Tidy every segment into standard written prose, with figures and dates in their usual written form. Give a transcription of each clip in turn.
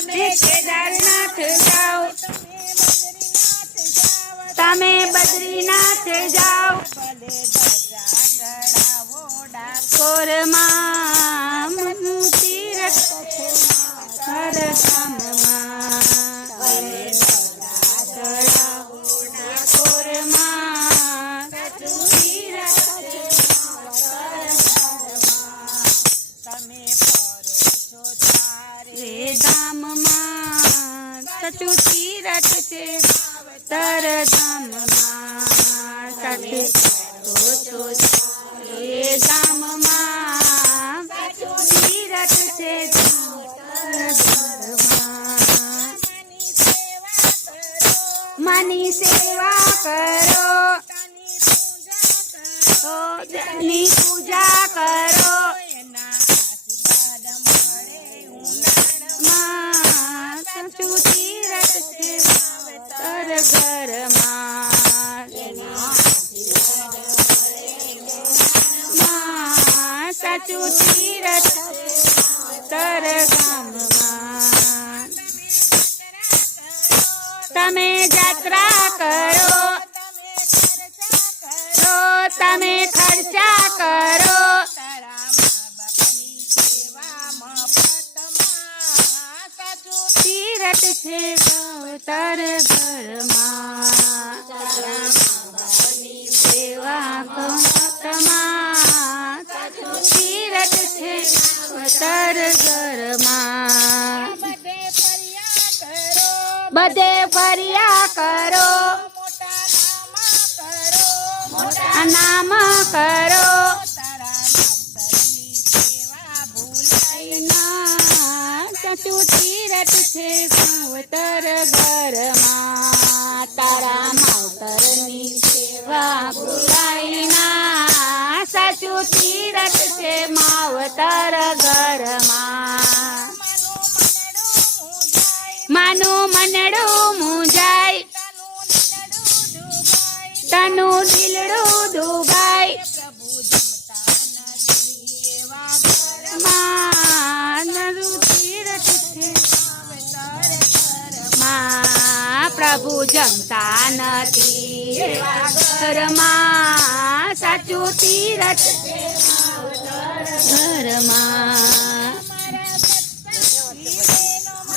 કેદારનાથ જાઓ, તમે બદ્રીનાથ જાઓ, ડાકોરમાં મનુ તીરથ પરધામમાં, ડાકોરમાં તીરથ ધામમાં, સચુ તીરથ છે તરધામમાં, સાથે એ ધામમાં સચુ તીરથ છે તરધામમાં, માની સેવા કરો, તેની પૂજા કરો, સચુ તીરથ છે તર ઘરમાં, સચુ તીરથ તર ગામમાં, તમે જાત્રા કરો, તમે ખર્ચા કરો, તીરથ છે તર ઘરમાં, સેવા કમતમાં, તીરથ છે તર ઘરમાં, બધે ફર્યા કરો, મોટા નામ કરો, સચુ તીરથ છે તર ઘરમાં, તારા માવતરની સેવા ભૂલાઈના, સચુ તીરથ છે માવતર ઘરમાં, માનું મનડું મૂંઝાય, તનું દિલડું દુભાય, પ્રભુ જમતા નથી એવા ઘરમાં, સાચું તીરથ ઘરમાં,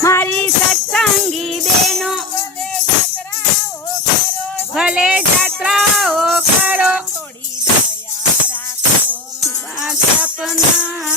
મારી સત્સંગી બેનો ભલે જાત્રાઓ કરો, સપના